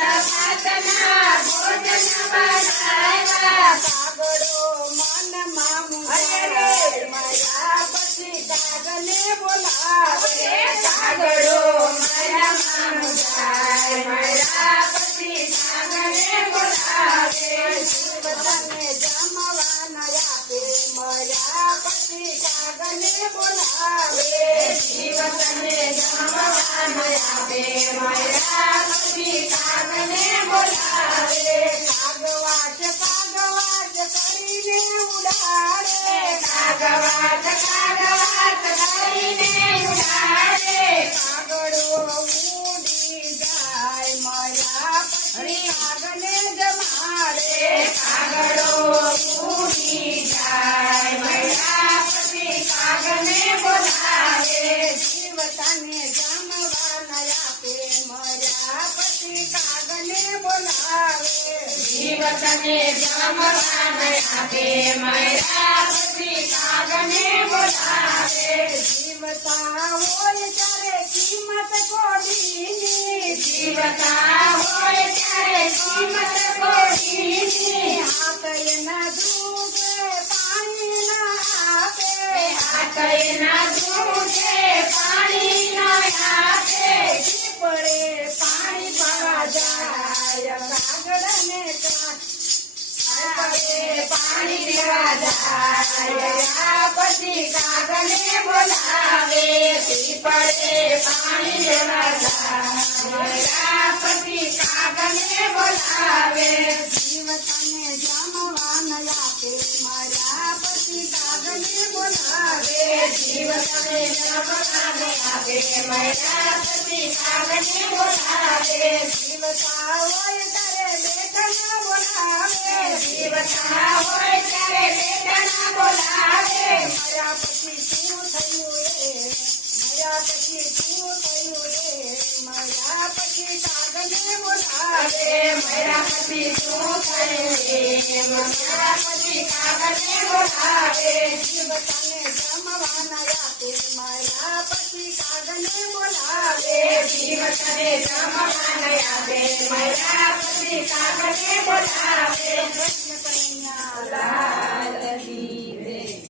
ભાતના ભોજન બનાવ્યા કાગડો મનમાં મૂંઝાય મારા પછી કાગને બોલાવે કાગડો મનમાં મૂંઝાય મારા પછી કાગને બોલાવે જીવ તને જમવા ન આપે મારા પછી કાગને બોલાવે જીવ તને જમવા ન આપે મારા પછી કાગને બોલાવે કાગવાટ કરીને ઉડાડે કાગવાટ કરીને ઉડાડે કાગડો ઉડી જાય મારા પછી કાગને જમાડે કાગડો ઉડી જાય મારા પછી કાગને બોલાવે જીવ તને જમવા ન આપે મારા પછી કાગને બોલાવે જીવ તને જમવા ન આપે મારા પછી કાગને બોલાવે જીવતા હોય ત્યારે કિંમત કોડીની જીવતા હોય ત્યારે કિંમત કોડીની હાથ એના દૂધે પાણી ના આપે હાથ એના દૂધે પાણી ન આપે પડે પાણી પાવા જાય કાગડને પાણી પીવા જાય પછી કાગને બોલાવે પીપળે પાણી લેવા જાય પછી કાગને બોલાવે જીવ તને જમવા ન આપે મારા પછી કાગને બોલાવે જીવ તને જમવા ન આપે મારા પછી કાગને બોલાવે જીવતા હોય ત્યારે બેટના બોલાવે જીવતા હોય ત્યારે બેટના બોલાવે મારા પછી શું થયું રે મારા પછી શું થયું રે મારા પછી કાગને બોલાવે મારા પછી શું થયું રે મારા પછી કાગને બોલાવે જીવ તને જમવા ન આપે મારા પછી કાગને બોલાવે જીવ તને જમવા ન આપે મારા પછી કાગને બોલાવે કૃષ્ણ કન્યા